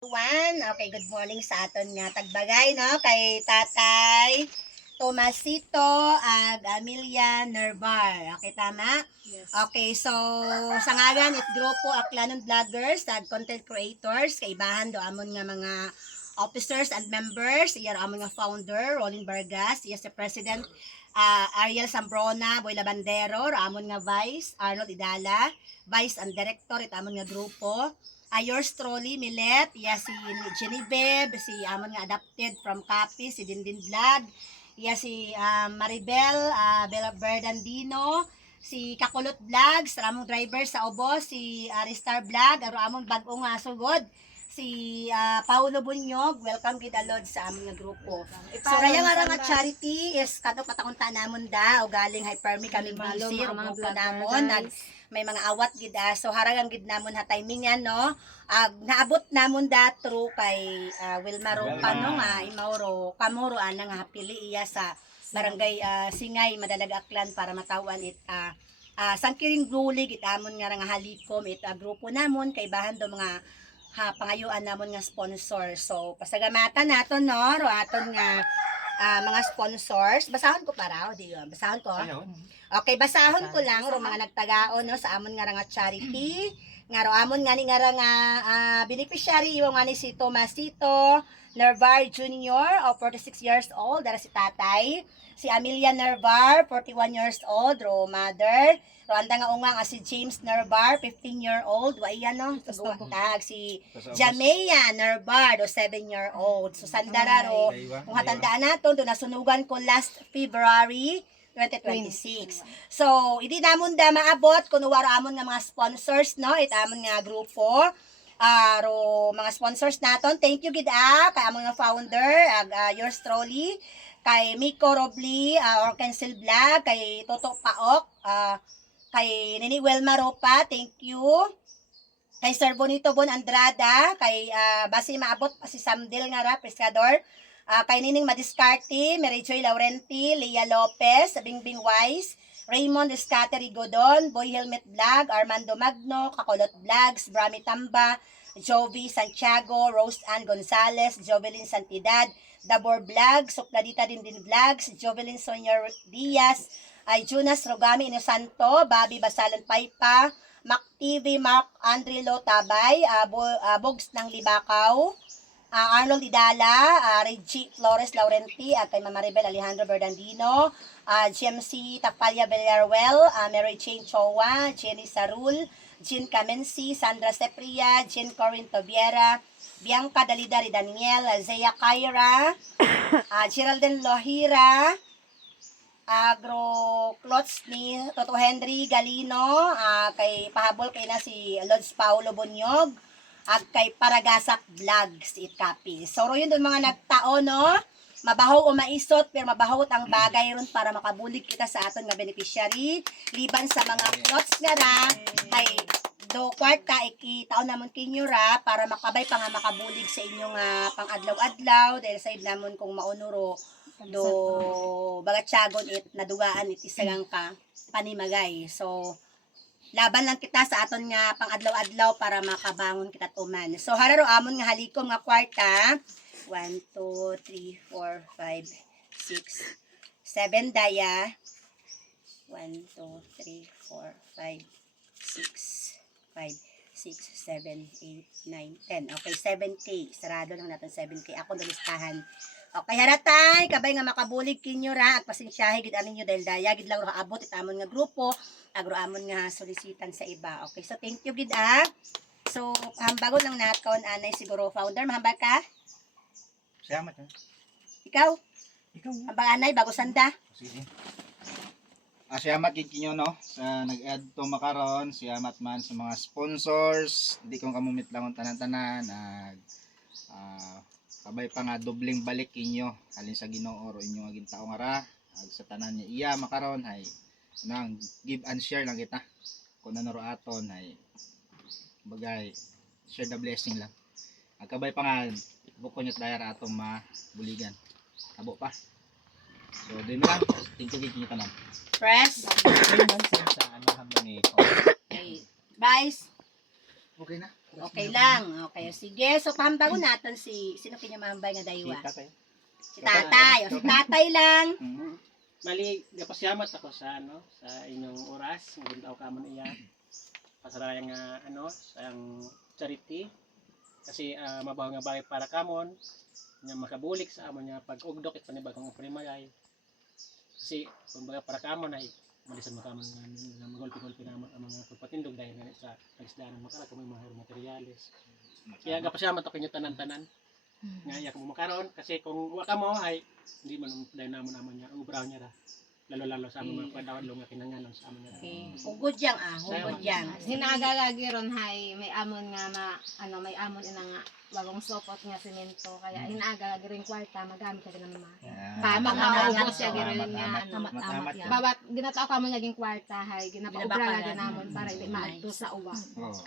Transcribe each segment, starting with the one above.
Okay, good morning sa aton nga tagbagay, no? Kay Tatay Tomasito ag Amelia Nervar. Okay, tama? Yes. Okay, so sa ngalan it grupo Aklanon Vloggers ag content creators kay ibahan do amon nga mga officers and members, iya amon nga founder Rolin Vargas, iya si President Ariel Sambrona, Boy Labandero, amon nga Vice Arnold Idala, Vice and Director it amon nga grupo. Yours truly, Milet, si Genevieve, si amon nga adapted from Capi, si Dindin Vlog, si Maribel Berdandino, si Kakulot Vlog, sa among driver sa Obo, si Aristar Vlog, aro among bagong sugod, si Paulo Bunyog, welcome gid alod sa among nga grupo. So raya nga charity is kadto patakunta namon da o galing Hyperme kami busy grupo namon may mga awat gid so haragang gid namon ha timingan no. Naabot namon da through kay Wilma Ropa no nga Imauro Kamuro ana nga pili iya sa barangay Singay Madalag Aklan para matawan it sangkiring gulig itamon nga nga halikom it grupo namon kay bahan do mga pangayuan namon nga sponsor. So pasagamatan naton no ro aton nga mga sponsors. Basahon ko para di ba? Basahon ko. Okay, basahon ko lang ro mga nagtagaon no sa amon nga charity. Nga ro amon nga ni nga beneficiary yung nga ni si Tomasito Nervar Jr. of 46 years old, dara si tatay. Si Amelia Nervar, 41 years old, ro mother. Ro anda nga unga nga si James Nervar, 15-year-old, wa iya no. Tag si Jamea Nervar, 7-year-old. So sandara ro kung hatandaan naton do nasunugan ko last February 2026. So, hindi namon da maabot kuno waro amon nga mga sponsors no, it amon nga grupo. Ro mga sponsors naton. Thank you gid kay among nga founder yours truly kay Miko Robli or Cancel Vlog, kay Toto Paok, kay Nini Welma Ropa, thank you. Kay Sir Bonito Bon Andrada, kay basi maabot pa si Samdel nga ra pescador. Kay Nining Madiskarte, Mary Joy Laurenti, Leah Lopez, Bingbing Wise, Raymond Escateri Godon, Boy Helmet Vlog, Armando Magno, Kakolot Vlogs, Brami Tamba, Jovi Santiago, Rose Ann Gonzalez, Jovelyn Santidad, Dabor Vlog, Sopladita Dindin Vlogs, Jovelyn Sonior Diaz, Jonas Rogami Inosanto, Bobby Basalan Paipa, Mac TV, Mark Andrilo Tabay, Bogs ng Libakaw, Arnold Idala, Reggie Flores Laurenti, at kay Maribel Alejandro Berdandino, GMC Tapalya Villarwell, Mary Jane Chowa, Jenny Sarul, Jean Camensi, Sandra Sepria, Jean Corinne Tobiera, Bianca Dalidari Daniel, Zaya Kaira, Geraldine Lohira, Agro Clots ni Toto Henry Galino, kay pahabol kay na si Lods Paulo Bunyog, at kay Paragasak Vlogs it copy. So ro yun doon mga nagtao no, mabahaw o maisot pero mabahawot ang bagay ron para makabulig kita sa aton nga beneficiary liban sa mga plots nga ra ay do kwarta ikitaon namon kinyo ra para makabay pa nga makabulig sa inyong pang-adlaw-adlaw dahil sa namon kung maunuro do bagatsagon it nadugaan it isagang ka panimagay. So laban lang kita sa aton nga pang-adlaw-adlaw para makabangon kita tuman. So hararo amon nga halikom nga kwarta 1, 2, 3, 4, 5, 6, 7 daya 1, 2, 3, 4, 5, 6, 5, 6, 7, 8, 9, 10. Okay, 7K. Sarado lang natin 7K. Ako nalistahan. Okay, haratay. Kabay nga makabulig kinyo ra at pasensyahe gid anin nyo dahil daya gid lang abot itamon nga grupo. Agro amon nga solisitan sa iba. Okay, so thank you gid So, hambagon lang natkaon anay siguro founder. Mahambag ka? Salamat ha. Ikaw? Ikaw. Hambag anay, bago sanda? Sige. Salamat gid kinyo no sa nag-add to makaron. Salamat man sa mga sponsors. Di ko kamumit lang ang tanan-tanan. Kabay pa nga dobling balik kinyo halin sa Ginoo ro inyo nga gintao nga ra sa tanan niya iya makaron hay nang give and share lang kita kung ano ro aton hay bagay share the blessing lang agkabay pa nga buko niyo dayar atong mabuligan abo pa so din lang thank you gid kita man Press. Sa ano hambang Okay. Vice. okay na Okay lang. Okay, sige. So, pahambagon natin sino kinyamambay nga daywa? Kita kayo. Si tatay. O, si tatay lang. Mhm. Bali, napasyamat ako sa sa inyong oras, ngundaw ka man iya. Pasaraya nga sa charity kasi mabaho nga bagay para kamon nga makabulik sa amon nga pag-ugdok at panibagong primagay. Kasi kumbaga para kamon ay malisan makamon nga magulpi-gulpi naman ang mga pagpatindog dahil nga sa pagisdaan makara kung may mga materyales. Kaya gapasyamat ako inyo tanan-tanan. Nga iya mo makaroon kasi kung wa ka mo ay hindi man dahil namon niya ang ubraw niya ra. Lalo sa among mga padawan nga kinanganon sa amon nga. Hugod yang hugod yang. Sinagagagi ron hay may amon nga may amon ina nga bagong sopot nga semento kaya inaagagagi rin kwarta magamit ka naman ma. Mga maubos siya giron nga Amat yan. bawat ginatao ka mo naging kwarta hay ginapaubra na ginamon para hindi maadto sa uwa.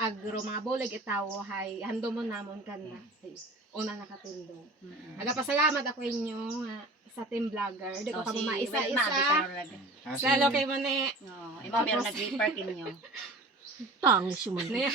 Agro mga bulig itawo hay handomon namon kanna. Una nakatindog. Nagapasalamat ako inyo sa team vlogger. Di ko kamo maisa-isa. Lalo kay mo ni. Imo meron nag-repair kinyo. Tangis mo. You're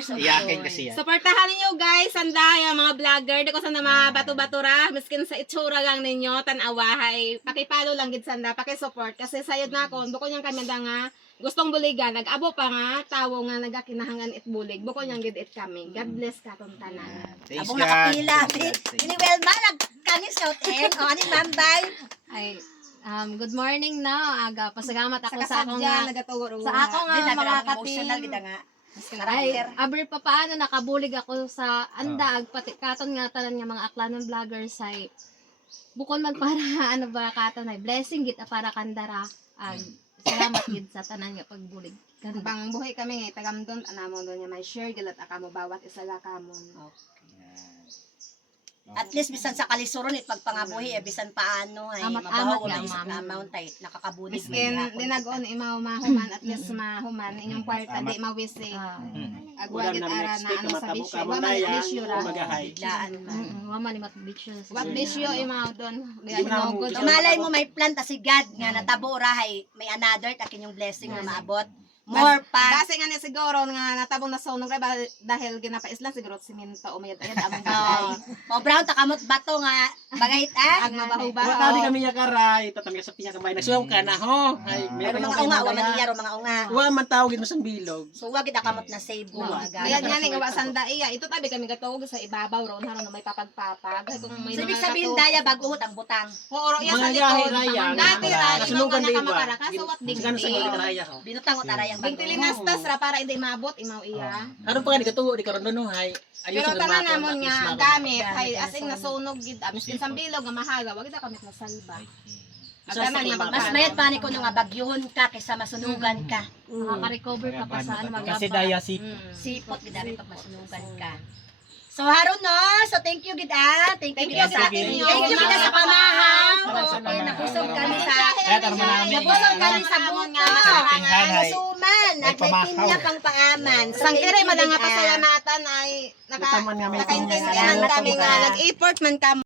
so Iyakin good. kasi yan. Supportahan ninyo guys, sandaya mga vlogger. Di ko sana mga bato-bato ra. Miskin sa itsura lang ninyo, tanawahay. Pakipalo lang gid sanda, pakisupport. Kasi sayod na ako, buko niyang kami nga gustong buligan, nag-abo pa nga, tawo nga nagakinahangan it bulig. Buko niyang gid it kami. God bless ka tong tanan. Thanks Abong God. nakapila. Thanks God. Ini Welma nagkanis out O ani mambay. Ay, good morning na. Aga, pasalamat ako sa akong nagatugor sa ako nga Di na mga emotional kating. gid nga. Ay, aber pa paano nakabulig ako sa andag pati katon nga tanan nga mga aklan ng vloggers ay bukod man para ano ba katon ay blessing gid para kandara. Salamat gid sa tanan nga pagbulig. Bang buhay kami nga tagamdon anamo doon nga may share gilat akamo bawat isa la kamon. At least bisan sa kalisuron pagpangabuhi bisan paano ay Amat-amat mabaho lang, na ma'am. amount ay nakakabulig Miskin dinagon imaw mahuman at least mahuman inyong kwarta di mawisi. Wala Agwagit na ara na expect ano na sa matabo bisyo. ka Wa man mandaya, bisyo ra. magahay. biglaan man. Wama ni mat bitches. Wat bisyo imaw doon. Di Di mo na no good. mo- Malay mo may plan ta si God nga natabo rahay may another ta kinyong blessing na maabot. More pa. Base nga ni siguro nga natabong na sunog ra dahil ginapais lang siguro simento o mayad ayad among Oh, bagay. brown ta kamot bato nga bagayit Ag mabaho-baho. Wala tabi kami yakaray, tatami sa pinya kamay nagsuwam ka na ho. Ay, Pero meron mga kayo unga wa mamaya. man iyaro mga unga. Wa man tawagin mo sa bilog. So wag kita kamot na save mo Uwa. Kaya nga ni nga sanda iya ito tabi kami gatog sa ibabaw ron haron na may papagpapag kung may So ibig mga sabihin katog. daya baguhot ang butang. Oo, iya sa Mga yahay likod. raya. Dati ra Kasulungan na di ba? kamakara ka sa wat Sigano sa dingding. gawin raya ho. Binutang o taray ang bago. Bingtilinastas ra para hindi maabot imaw iya. Ano pa nga di katuo di karon no hay. Pero tanan namon nga gamit hay Gamit as in na nasunog gid miskin sa bilog nga mahaga wag kita kamit na salba. At Sa tanan nga sakit Mas mayat pa ni ko nga bagyuhon ka kaysa masunugan ka. Makaka-recover ka pa sa ano Kasi magapa. daya si Sipot gid abi pag masunugan ka. So haron no, so thank you gid Thank you gid sa Thank you. Thank you gid sa pamahaw. Sa Okay, pamahaw. nabusog kami sa Kaya tarong namin. nabusog kami sa buto. Tinghan ay Masuman, may pamahaw. nagpinya pang paaman. So, Sang thank kire you, madang nga Gid, pasalamatan ay Itaman nga may nakaintindihan Salamat kami po, nga ah. nag-effort man kamo.